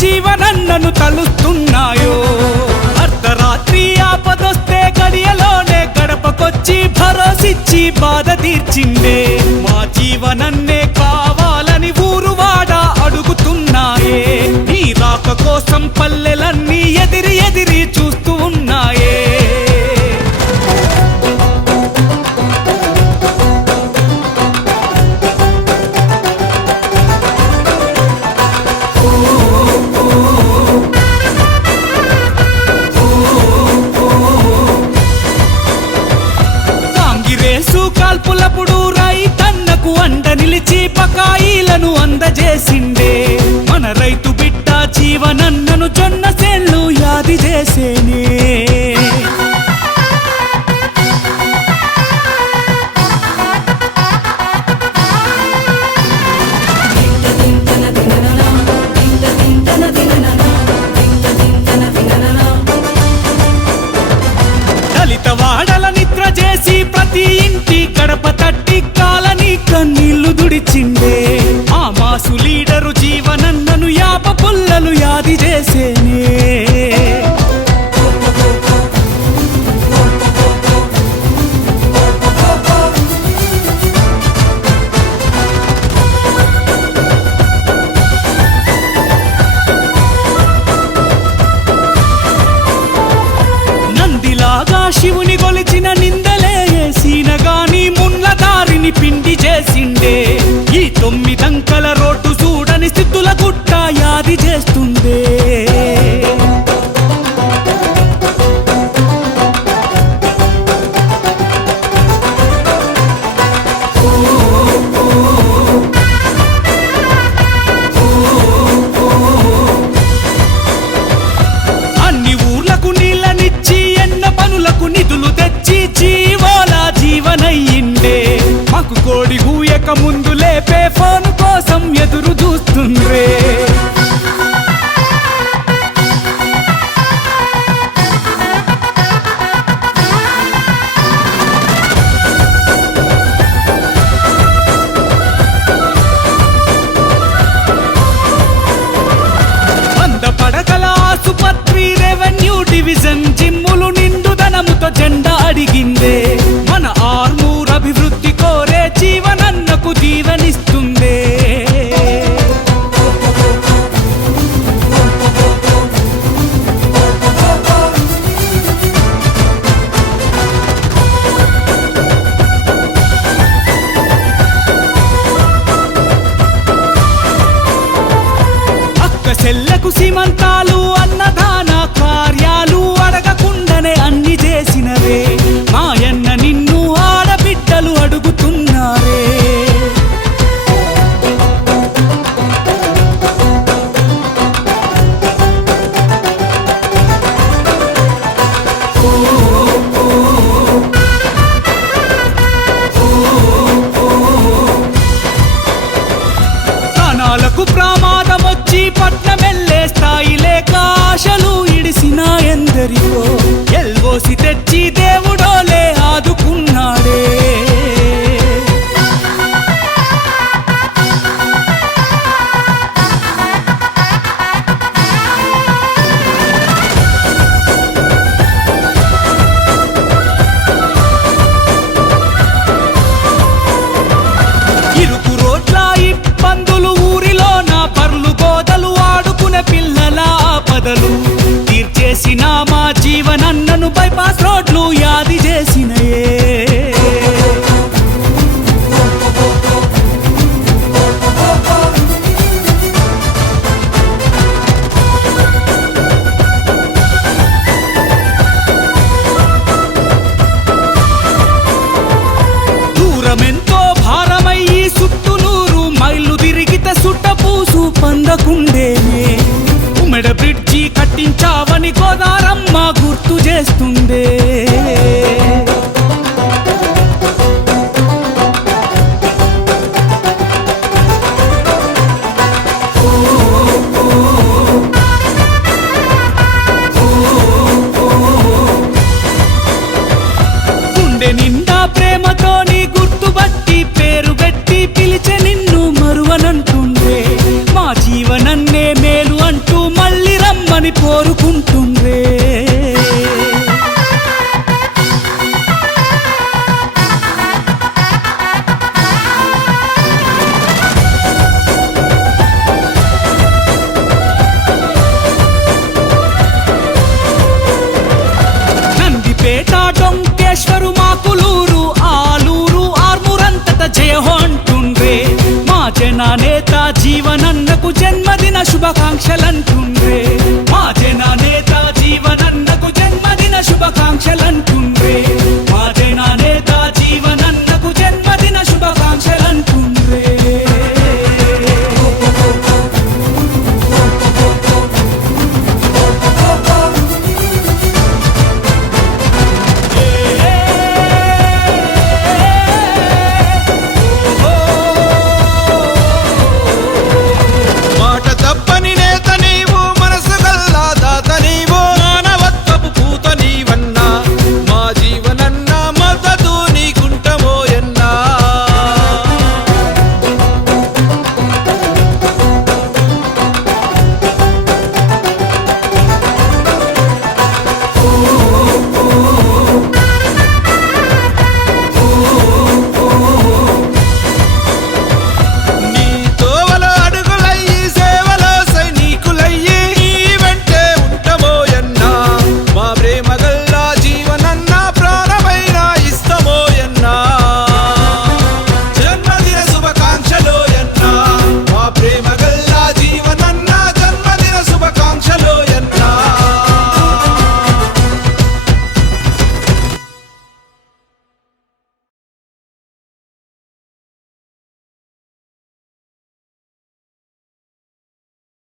జీవనన్నను తలుస్తున్నాయో. అర్ధరాత్రి ఆపదొస్తే గడియలోనే గడపకొచ్చి భరోసిచ్చి బాధ తీర్చిందే. మా జీవనన్నే కావాలని ఊరువాడ అడుగుతున్నాయే. నీ రాక కోసం పల్లెలన్నీ ఎదిరి ఎదిరి చూస్తూ ఉన్నాయే. కాల్పులప్పుడు రైతన్నకు అండ నిలిచి బకాయిలను అందజేసిండే. మన రైతు బిడ్డ జీవనన్నను జొన్న సేన్లు యాది చేసేనే. దళిత వాడల నిద్ర చేసి ప్రతి ఇంటి గడప తట్టి కాలని కన్నీళ్లు దుడిచిండే. ఆ మాసు లీడరు జీవనన్నను యాప పుల్లలు యాది చేసేనే. నందిలాగా శివుని గొలిచిన నిందలే సీనగాని మున్ల దారిని పిండి చేసిండే. ఈ 9 అంకల రోడ్డు చూడని స్థితుల గుట్ట యాది చేస్తుందే. అన్ని ఊర్లకు నీళ్ళనిచ్చి ఎన్న పనులకు నిధులు తెచ్చి జీవోల జీవనయ్యిండే. మాకు కోడి గూయక ముందు లేపే ఫోన్ కోసం ఎదురు చూస్తుండ్రే. పడకల ఆసుపత్రి రెవెన్యూ డివిజన్ జిమ్ములు నిండుదనముతో జెండా అడిగిందే. మన ఆర్మూర్ అభివృద్ధి కోరే జీవనన్నకు జీవనిస్తుందే. చెల్లకు సీమంతాలు అన్నదాన కార్యాలు అడగకుండానే అన్ని చేసినవే. మాయన్న నిన్ను ఆడబిడ్డలు అడుగుతున్నారే. ప్రాణాలకు ప్రమాదమొచ్చి పట్నమెల్లే స్థాయి లేక ఆశలు ఇడిసిన ఎందరికో ఎల్వోసి తెచ్చి దేవుడోలే ఆదుకున్నాడే. ఇరుకు రోడ్ల ఇబ్బందులు ఊరిలో నా పర్లు గోదలు ఆడుకునే పిల్లల ఆపదలు తీర్చేసిన మా జీవనన్నను బైపాస్ రోడ్లు యాది చేసినయే. దూరమెంతో భారమయ్యి సుట్టునూరు మైళ్ళు తిరిగితే సుట్టపూసు పందకుండేనే. ఉమెడ బ్రిడ్జి కట్టించావని గోదారమ్మ గుర్తు చేస్తుందే. గుండె నిండా ప్రేమతో నీ గుర్తుబట్టి పేరు పెట్టి పిలిచే నిన్ను మరువనంటుండే. మా జీవనన్నే మేలు అంటూ కోరుకుంటుండ్రే నందిపేట డొంకేశ్వరు మాకులూరు ఆలూరు ఆర్మూరంతట జయహో అంటుండ్రే మా జన నేత జీవనన్నకు జన్మదిన శుభాకాంక్షలు